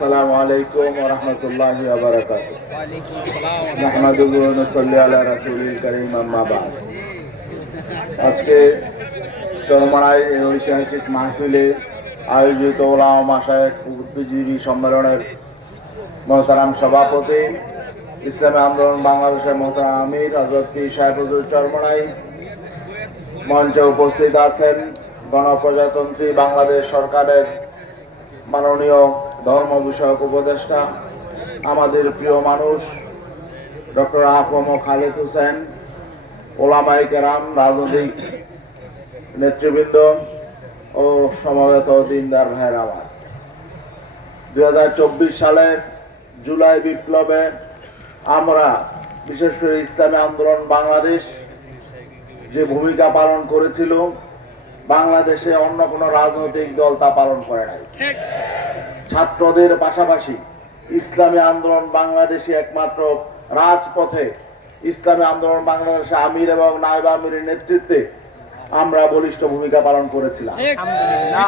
আসসালামু আলাইকুম ওয়া রাহমাতুল্লাহি ওয়া বারাকাতুহু। ওয়ালাইকুম আসসালাম। নাহমাদুহু ওয়া নুসাল্লি আলা রাসূলিল কারীম, আম্মা বা'দ। আজকে চরমনায় এই ঐতিহাসিক মাহফিলে আয়োজিত ওলামা মাশায়েখ বুদ্ধিজীবী সম্মেলনের মোহতারাম সভাপতি, ইসলামী আন্দোলন বাংলাদেশের মোহতারাম আমির হযরত পীর সাহেব হুজুর চরমনাই, মঞ্চে উপস্থিত আছেন গণপ্রজাতন্ত্রী বাংলাদেশ সরকারের মাননীয় ধর্ম বিষয়ক উপদেষ্টা, আমাদের প্রিয় মানুষ ডক্টর আফম খালেদ হোসেন, ওলামায়ে কেরাম, রাজনৈতিক নেতৃবৃন্দ ও সমবেত দিনদার ভাইয়ের আমার। 2024 সালের জুলাই বিপ্লবে আমরা বিশেষ করে ইসলামী আন্দোলন বাংলাদেশ যে ভূমিকা পালন করেছিল, বাংলাদেশে অন্য কোনো রাজনৈতিক দল তা পালন করে নাই। ছাত্রদের পাশাপাশি ইসলামী আন্দোলন বাংলাদেশে একমাত্র রাজপথে ইসলামী আন্দোলন বাংলাদেশে আমির এবং নায়েব আমিরের নেতৃত্বে আমরা বলিষ্ঠ ভূমিকা পালন করেছিলাম।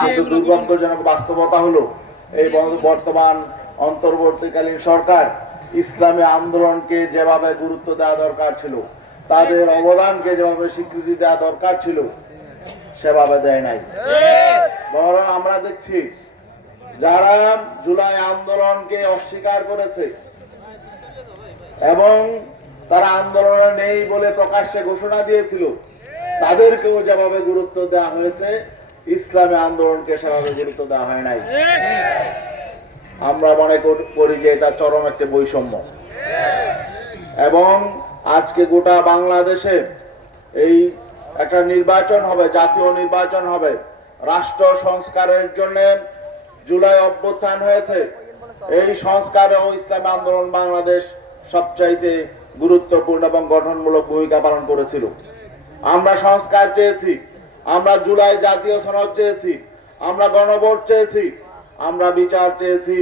কিন্তু দুর্ভাগ্যজনক বাস্তবতা হলো এই বর্তমান অন্তর্বর্তীকালীন সরকার ইসলামী আন্দোলনকে যেভাবে গুরুত্ব দেওয়া দরকার ছিল, তাদের অবদানকে যেভাবে স্বীকৃতি দেওয়া দরকার ছিল, সেভাবে দেয় নাই। বরং আমরা দেখছি যারা জুলাই আন্দোলনকে অস্বীকার করেছে এবং তারা আন্দোলনে নেই বলে প্রকাশ্যে ঘোষণা দিয়েছিল, তাদেরকেও যেভাবে গুরুত্ব দেওয়া হয়েছে, ইসলামী আন্দোলনকে সেভাবে গুরুত্ব দেওয়া হয় নাই। আমরা মনে করি যে এটা চরম একটা বৈষম্য। এবং আজকে গোটা বাংলাদেশে এই একটা নির্বাচন হবে, জাতীয় নির্বাচন হবে, রাষ্ট্র সংস্কারের জন্য জুলাই অভ্যুত্থান হয়েছে। এই সংস্কারেও ইসলামী আন্দোলন বাংলাদেশ সবচাইতে গুরুত্বপূর্ণ এবং গঠনমূলক ভূমিকা পালন করেছিল। আমরা সংস্কার চেয়েছি, আমরা জুলাই জাতীয় সনদ চেয়েছি, আমরা গণভোট চেয়েছি, আমরা বিচার চেয়েছি,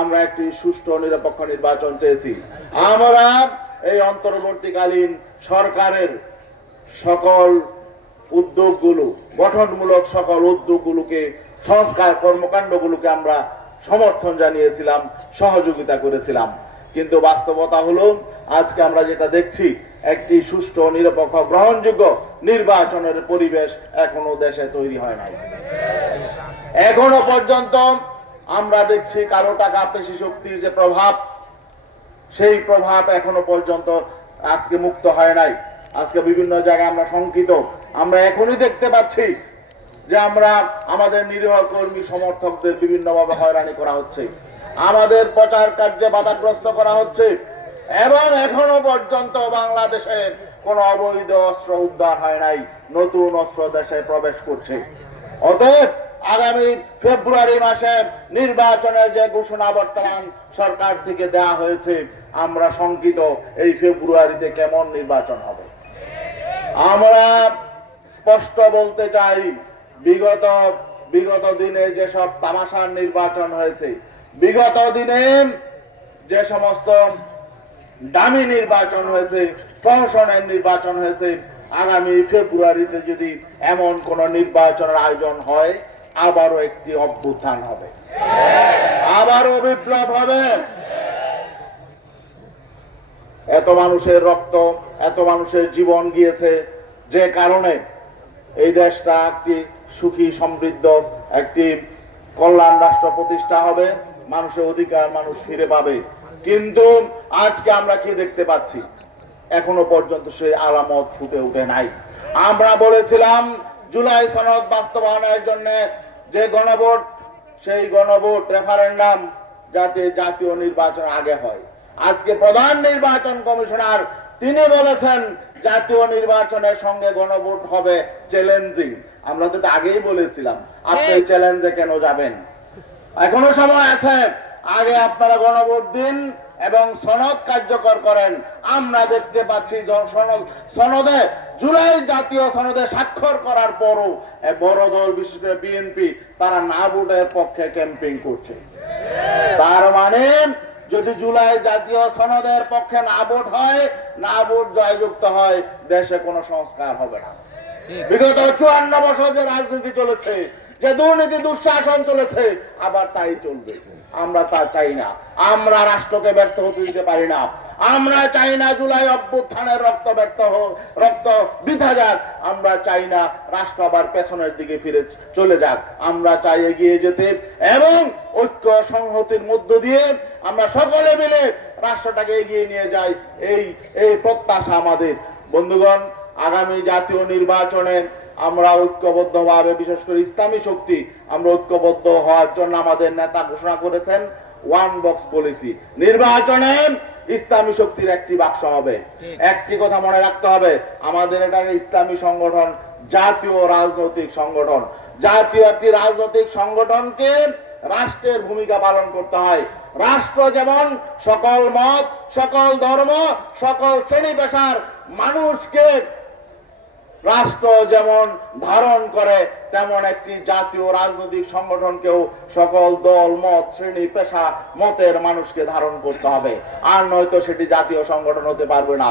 আমরা একটি সুষ্ঠু নিরপেক্ষ নির্বাচন চেয়েছি। আমরা এই অন্তর্বর্তীকালীন সরকারের সকল উদ্যোগগুলো, গঠনমূলক সকল উদ্যোগগুলোকে, সংস্কার কর্মকাণ্ডগুলোকে আমরা সমর্থন জানিয়েছিলাম, সহযোগিতা করেছিলাম। কিন্তু বাস্তবতা হলো আজকে আমরা যেটা দেখছি, একটি সুষ্ঠু নিরপেক্ষ গ্রহণযোগ্য নির্বাচনের পরিবেশ এখনো দেশে তৈরি হয় নাই। এখনো পর্যন্ত আমরা দেখছি কালো টাকা পেশি শক্তির যে প্রভাব, সেই প্রভাব এখনো পর্যন্ত আজকে মুক্ত হয় নাই। আজকে বিভিন্ন জায়গায় আমরা শঙ্কিত। আমরা এখনই দেখতে পাচ্ছি যে আমরা আমাদের নিরীহ কর্মী সমর্থকদের বিভিন্নভাবে হয়রানি করা হচ্ছে, আমাদের প্রচার কার্যে বাধাগ্রস্ত করা হচ্ছে, এবং এখনো পর্যন্ত বাংলাদেশে কোনো অবৈধ অস্ত্র উদ্ধার হয় নাই, নতুন অস্ত্র দেশে প্রবেশ করছে। অতএব আগামী ফেব্রুয়ারি মাসে নির্বাচনের যে ঘোষণা বর্তমান সরকার থেকে দেয়া হয়েছে, আমরা শঙ্কিত এই ফেব্রুয়ারিতে কেমন নির্বাচন হবে। আমরা স্পষ্ট বলতে চাই, বিগত দিনে যেসব তামাশার নির্বাচন হয়েছে, বিগত দিনে যে সমস্ত দামি নির্বাচন হয়েছে, প্রহসনের নির্বাচন হয়েছে, আগামী ফেব্রুয়ারিতে যদি এমন কোন নির্বাচনের আয়োজন হয়, আবারও একটি অভ্যুত্থান হবে, আবারও বিপ্লব হবে। এত মানুষের রক্ত, এত মানুষের জীবন গিয়েছে, যে কারণে এই দেশটা একটি সুখী সমৃদ্ধ একটি কল্যাণ রাষ্ট্র প্রতিষ্ঠা হবে, মানুষের অধিকার মানুষ ফিরে পাবে। কিন্তু আজকে আমরা কি দেখতে পাচ্ছি, এখনো পর্যন্ত সেই আলামত ফুটে উঠে নাই। আমরা বলেছিলাম জুলাই সনদ বাস্তবায়নের জন্য যে গণভোট, সেই গণভোট রেফারেন্ডাম যাতে জাতীয় নির্বাচন আগে হয়। আজকে প্রধান নির্বাচন কমিশনার তিনি বলেছেন জাতীয় নির্বাচনের সঙ্গে গণভোট হবে চ্যালেঞ্জিং। আমরা তো আগেই বলেছিলাম, আপনি চ্যালেঞ্জে কেন যাবেন? এখনো সময় আছে, আগে আপনারা গণভোট দিন এবং সনদ কার্যকর করেন। আমরা দেখতে পাচ্ছি সনদে, জুলাই জাতীয় সনদে স্বাক্ষর করার পরও বড় দল, বিশেষ করে বিএনপি, তারা না ভোটের পক্ষে ক্যাম্পেইন করছে। তার মানে যদি জুলাই জাতীয় সনদের পক্ষে না ভোট হয়, না ভোট জয়যুক্ত হয়, দেশে কোনো সংস্কার হবে না। বিগত 54 বছর যে রাজনীতি চলেছে, যে দুর্নীতি দুঃশাসন চলেছে, আবার তাই চলবে। আমরা তা চাই না। আমরা রাষ্ট্রকে ব্যর্থ হতে দিতে পারি না। আমরা চাই না জুলাই অভ্যুত্থানের রক্ত বৃথা যাক। আমরা চাই না রাষ্ট্র আবার পেছনের দিকে ফিরে চলে যাক। আমরা চাই এগিয়ে যেতে এবং ঐক্য সংহতির মধ্য দিয়ে আমরা সকলে মিলে রাষ্ট্রটাকে এগিয়ে নিয়ে যাই, এই প্রত্যাশা আমাদের। বন্ধুগণ, আগামী জাতীয় নির্বাচনে আমরা ঐক্যবদ্ধভাবে, বিশেষ করে ইসলামী শক্তি, আমরা ঐক্যবদ্ধ হওয়ার জন্য আমাদের নেতা ঘোষণা করেছেন ওয়ান বক্স পলিসি। নির্বাচনে ইসলামী শক্তির একটি বাক্স হবে। একটি কথা মনে রাখতে হবে, আমাদের এটাকে ইসলামী সংগঠন, জাতীয় রাজনৈতিক সংগঠন। জাতীয় একটি রাজনৈতিক সংগঠনকে রাষ্ট্রের ভূমিকা পালন করতে হয়। রাষ্ট্র যেমন সকল মত, সকল ধর্ম, সকল শ্রেণী পেশার মানুষকে রাষ্ট্র যেমন ধারণ করে, তেমন একটি জাতীয় রাজনৈতিক সংগঠনকেও সকল দল, মত, শ্রেণী, পেশা, মতের মানুষকে ধারণ করতে হবে। আর নয়তো সেটি জাতীয় সংগঠন হতে পারবে না।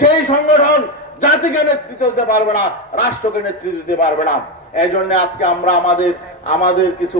সেই সংগঠন জাতিকে নেতৃত্ব দিতে পারবে না, রাষ্ট্রকে নেতৃত্ব দিতে পারবে না। এই জন্য আজকে আমরা আমাদের কিছু